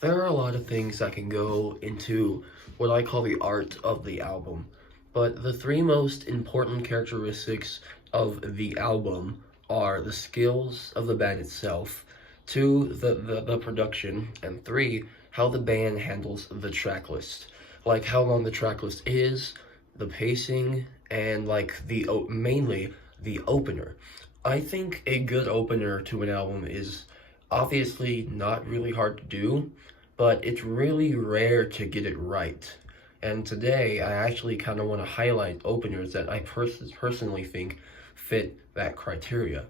There are a lot of things that can go into what I call the art of the album, but the three most important characteristics of the album are the skills of the band itself, two, the production, and three, how the band handles the track list. Like how long the track list is, the pacing, and like mainly the opener. I think a good opener to an album is obviously not really hard to do, but it's really rare to get it right. And today, I actually kind of want to highlight openers that I personally think fit that criteria.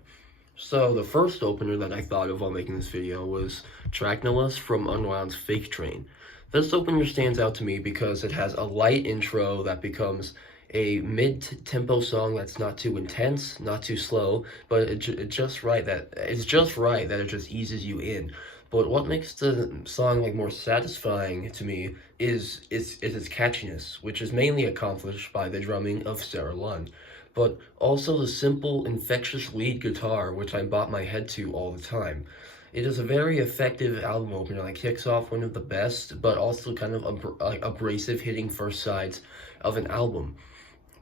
So, the first opener that I thought of while making this video was Dracnolus from Unwound's Fake Train. This opener stands out to me because it has a light intro that becomes a mid-tempo song that's not too intense, not too slow, but it's just right that it just eases you in. But what makes the song like more satisfying to me is its catchiness, which is mainly accomplished by the drumming of Sarah Lund, but also the simple, infectious lead guitar, which I bop my head to all the time. It is a very effective album opener that kicks off one of the best, but also kind of abrasive hitting first sides of an album.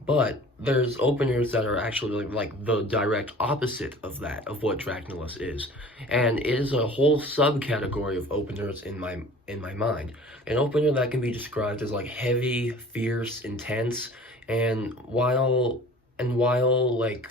But there's openers that are actually like the direct opposite of that, of what Dracnolus is. And it is a whole subcategory of openers in my mind. An opener that can be described as like heavy, fierce, intense, and while like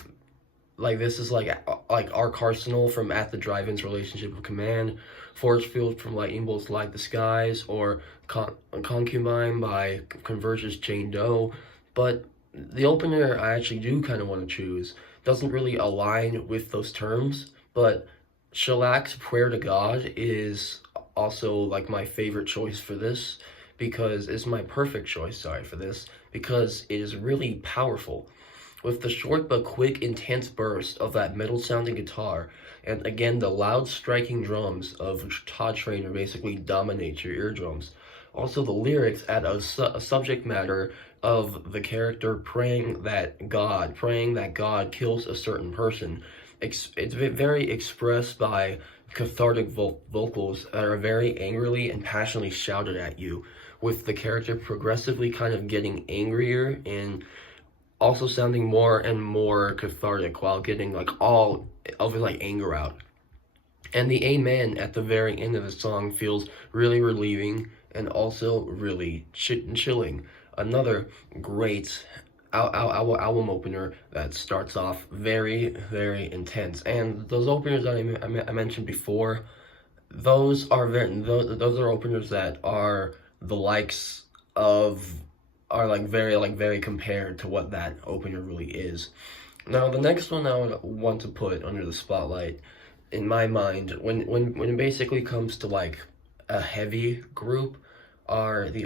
this is like Ark Arsenal from At the Drive-In's Relationship of Command, Force Field from Lightning Bolts Light the Skies, or Concubine by Converge's Jane Doe. But the opener I actually do kind of want to choose doesn't really align with those terms, but Shellac's Prayer to God is also like my favorite choice for this because it's my perfect choice, sorry, for this because it is really powerful. With the short but quick, intense burst of that metal sounding guitar, and again the loud striking drums of Todd Trainer basically dominate your eardrums. Also, the lyrics add a subject matter of the character praying that God kills a certain person. It's very expressed by cathartic vocals that are very angrily and passionately shouted at you, with the character progressively kind of getting angrier and also sounding more and more cathartic while getting like all of his like anger out. And the amen at the very end of the song feels really relieving and also really chilling. Another great album opener that starts off very, very intense. And those openers that I mentioned before, those are openers that are the likes of are very compared to what that opener really is. Now the next one I would want to put under the spotlight in my mind when it basically comes to like a heavy group are the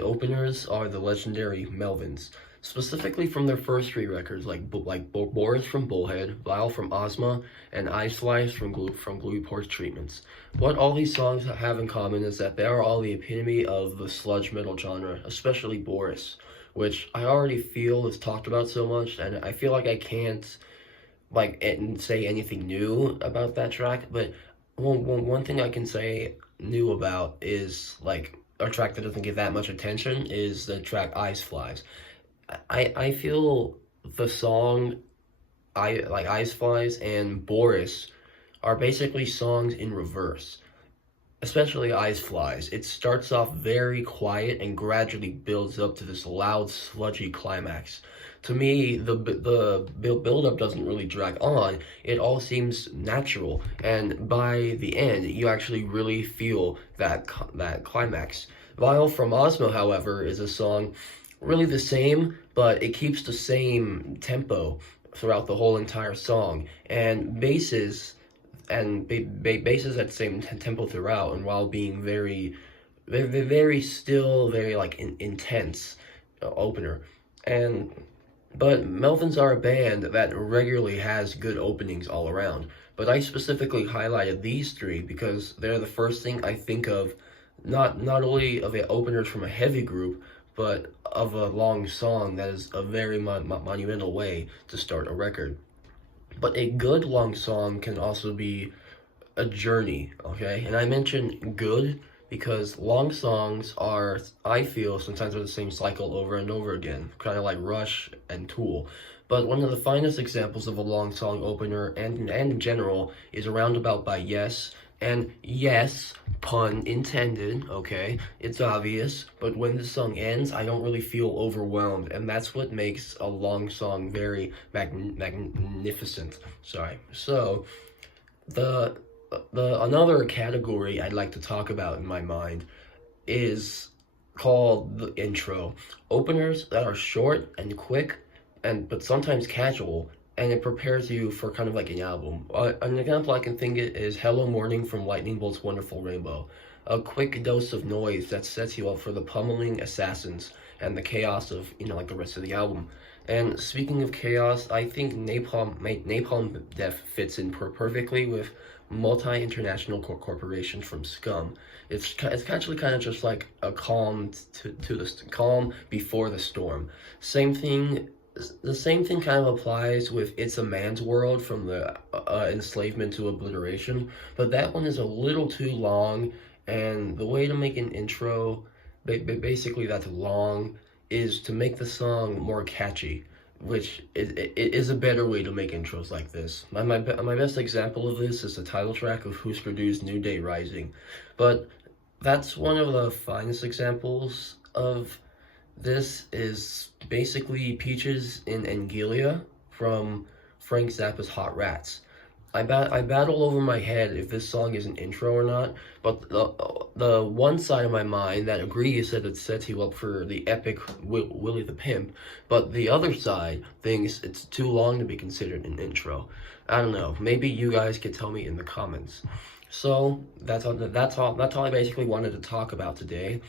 legendary Melvins, specifically from their first three records like Boris from Bullhead, Vile from Ozma, and Ice Slice from Glueport Treatments. What all these songs have in common is that they are all the epitome of the sludge metal genre, especially Boris, which I already feel is talked about so much, and I feel like I can't say anything new about that track. But one thing I can say new about is like a track that doesn't get that much attention is the track Ice Flies. I feel the song Ice Flies and Boris are basically songs in reverse. Especially Ice Flies. It starts off very quiet and gradually builds up to this loud, sludgy climax. To me, the build-up doesn't really drag on. It all seems natural, and by the end, you actually really feel that climax. Vile from Ozma, however, is a song really the same, but it keeps the same tempo throughout the whole entire song, and basses at the same tempo throughout, and while being very still, very like intense opener. But Melvins are a band that regularly has good openings all around. But I specifically highlighted these three because they're the first thing I think of, not only of the openers from a heavy group, but of a long song that is a very monumental way to start a record. But a good long song can also be a journey, okay? And I mention good because long songs are, I feel, sometimes are the same cycle over and over again, kind of like Rush and Tool. But one of the finest examples of a long song opener, and in general, is Roundabout by Yes. And yes, pun intended, okay? It's obvious, but when the song ends, I don't really feel overwhelmed, and that's what makes a long song very magnificent. Sorry. So, the another category I'd like to talk about in my mind is called the intro. Openers that are short and quick, and but sometimes casual, and it prepares you for kind of like an album. An example I can think of is Hello Morning from Lightning Bolt's Wonderful Rainbow. A quick dose of noise that sets you up for the pummeling assassins and the chaos of, like the rest of the album. And speaking of chaos, I think Napalm Death fits in perfectly with multi-international corporations from Scum. It's actually kind of just like a calm to the calm before the storm. Same thing. The same thing kind of applies with It's a Man's World from the Enslavement to Obliteration, but that one is a little too long, and the way to make an intro, basically that's long, is to make the song more catchy, which it is a better way to make intros like this. My best example of this is the title track of Husker Du's New Day Rising, but that's one of the finest examples of this is basically Peaches in Angelia from Frank Zappa's Hot Rats. I battle over my head if this song is an intro or not, but the one side of my mind that agrees that it sets you up for the epic Willie the Pimp, but the other side thinks it's too long to be considered an intro. I don't know. Maybe you guys could tell me in the comments. So that's all I basically wanted to talk about today.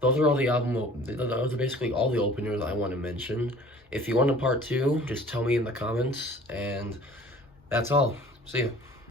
Those are basically all the openers I want to mention. If you want a part 2, just tell me in the comments, and that's all. See ya.